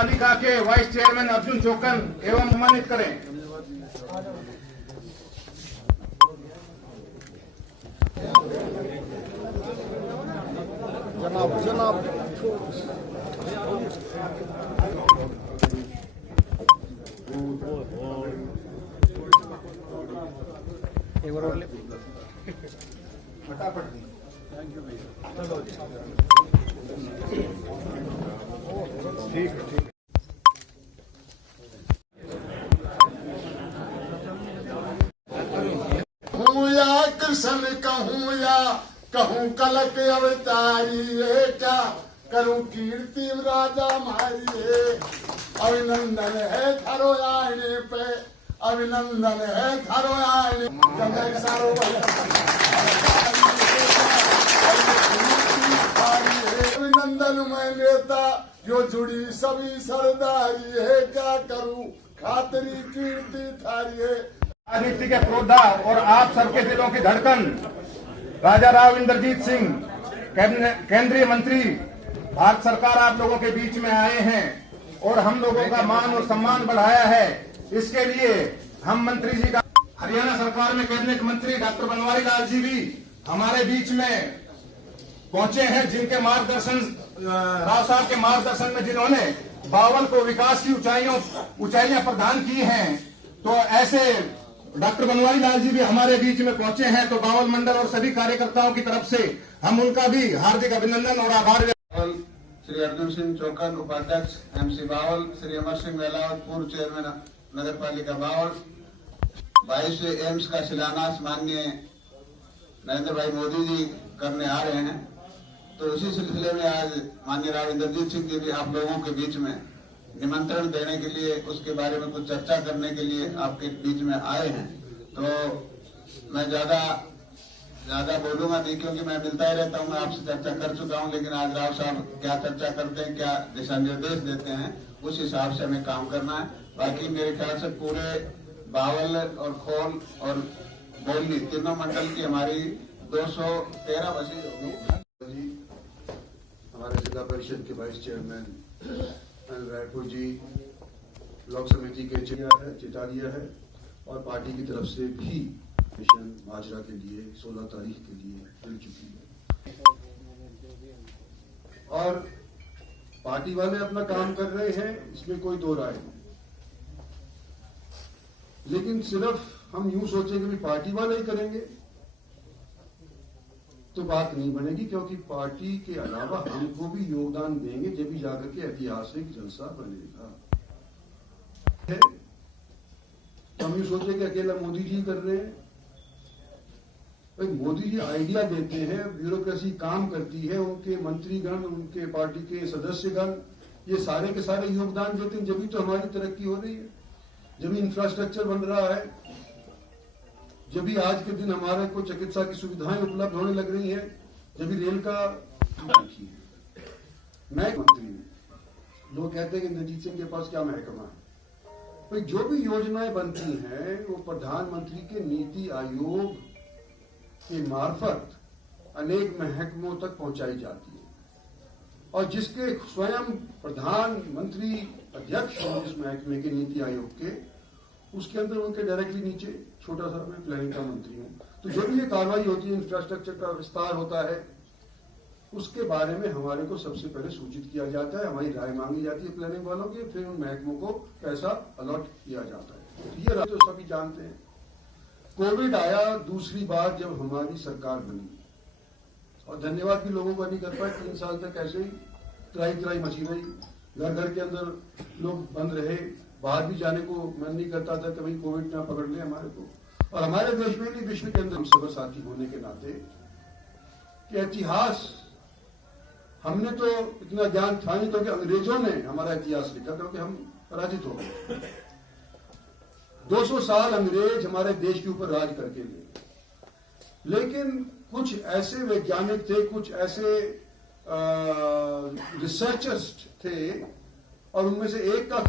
पालिका के vice chairman Arjun चोकन एवं सम्मानित करें। जनाब फटाफट ठीक है ठीक है। हूँ या कृष्ण कहूँ या कहूँ कलक अवतारी है, क्या करूँ कीर्ति राजा मारी है। अभिनंदन है थारो आने पे, अभिनंदन है थारो आने सारो अभिनंदन मैं लेता जो जुड़ी सभी सरदारी है, क्या करूँ खातरी कीर्ति थारी है। राजनीति के प्रोधा और आप सबके दिलों की धड़कन राजा राव इंद्रजीत सिंह केंद्रीय मंत्री, भारत सरकार आप लोगों के बीच में आए हैं और हम लोगों का मान और सम्मान बढ़ाया है। इसके लिए हम मंत्री जी का हरियाणा सरकार में कैबिनेट मंत्री डॉक्टर बनवारी लाल जी भी हमारे बीच में पहुंचे हैं, जिनके मार्गदर्शन राव साहब के मार्गदर्शन में जिन्होंने बावल को विकास की ऊंचाइयां प्रदान की हैं, तो ऐसे डॉक्टर बनवारी लाल जी भी हमारे बीच में पहुंचे हैं। तो बावल मंडल और सभी कार्यकर्ताओं की तरफ से हम उनका भी हार्दिक अभिनंदन और आभार। श्री अर्जुन सिंह चौकन उपाध्यक्ष एमसी बावल, श्री अमर सिंह मेलावत पूर्व चेयरमैन नगर पालिका बावल, 22वें एम्स का शिलान्यास माननीय नरेंद्र भाई मोदी जी करने आ रहे हैं। तो उसी सिलसिले में आज माननीय राव इंद्रजीत सिंह जी भी आप लोगों के बीच में निमंत्रण देने के लिए, उसके बारे में कुछ चर्चा करने के लिए आपके बीच में आए हैं। तो मैं ज्यादा बोलूंगा नहीं, क्योंकि मैं मिलता ही रहता हूं, मैं आपसे चर्चा कर चुका हूं। लेकिन आज राव साहब क्या चर्चा करते हैं, क्या दिशा निर्देश देते हैं, उस हिसाब से हमें काम करना है। बाकी मेरे ख्याल से पूरे बावल और खोल और बोलनी तीनों मंडल की हमारी 213 बसें होगी। हमारे जिला परिषद के वाइस चेयरमैन रायपुर जी, ब्लॉक समिति के चिटालिया है और पार्टी की तरफ से भी मिशन माजरा के लिए 16 तारीख के लिए मिल चुकी है और पार्टी वाले अपना काम कर रहे हैं, इसमें कोई दो राय नहीं। लेकिन सिर्फ हम यूं सोचेंगे कि पार्टी वाले ही करेंगे तो बात नहीं बनेगी, क्योंकि पार्टी के अलावा हमको भी योगदान देंगे, जब भी जाकर के ऐतिहासिक जलसा बनेगा। तो हम ये सोचे कि अकेला मोदी जी कर रहे हैं। भाई मोदी जी आइडिया देते हैं, ब्यूरोक्रेसी काम करती है, उनके मंत्रीगण, उनके पार्टी के सदस्यगण ये सारे के सारे योगदान देते हैं, जब भी तो हमारी तरक्की हो रही है, जब भी इंफ्रास्ट्रक्चर बन रहा है, जब भी आज के दिन हमारे को चिकित्सा की सुविधाएं उपलब्ध होने लग रही है, जब भी रेल का मैं मंत्री हूं। लोग कहते हैं कि इंद्रजीत सिंह के पास क्या महकमा है। भाई जो भी योजनाएं बनती हैं वो प्रधानमंत्री के नीति आयोग के मार्फत अनेक महकमों तक पहुंचाई जाती है और जिसके स्वयं प्रधानमंत्री अध्यक्ष हैं इस महकमे के नीति आयोग के, उसके अंदर उनके डायरेक्टली नीचे छोटा सा मैं प्लानिंग का मंत्री हूं। तो जो भी ये कार्रवाई होती है, इंफ्रास्ट्रक्चर का विस्तार होता है, उसके बारे में हमारे को सबसे पहले सूचित किया जाता है, हमारी राय मांगी जाती है प्लानिंग वालों की, फिर उन महकमों को पैसा अलॉट किया जाता है। तो ये तो सभी जानते हैं। कोविड आया दूसरी बार जब हमारी सरकार बनी, और धन्यवाद भी लोगों को नहीं कर पाए, 3 साल तक ऐसे ही त्राई मची रही, घर घर के अंदर लोग बंद रहे, बाहर भी जाने को मन नहीं करता था कि भाई कोविड ना पकड़ ले हमारे को। और हमारे देश में नहीं, विश्व के अंदर हम सब साथी होने के नाते कि इतिहास हमने तो इतना ज्ञान था नहीं, क्योंकि अंग्रेजों ने हमारा इतिहास लिखा, क्योंकि हम पराजित हो गए। 200 साल अंग्रेज हमारे देश के ऊपर राज करके ले, लेकिन कुछ ऐसे वैज्ञानिक थे, कुछ ऐसे रिसर्चर्स थे, और उनमें से एक का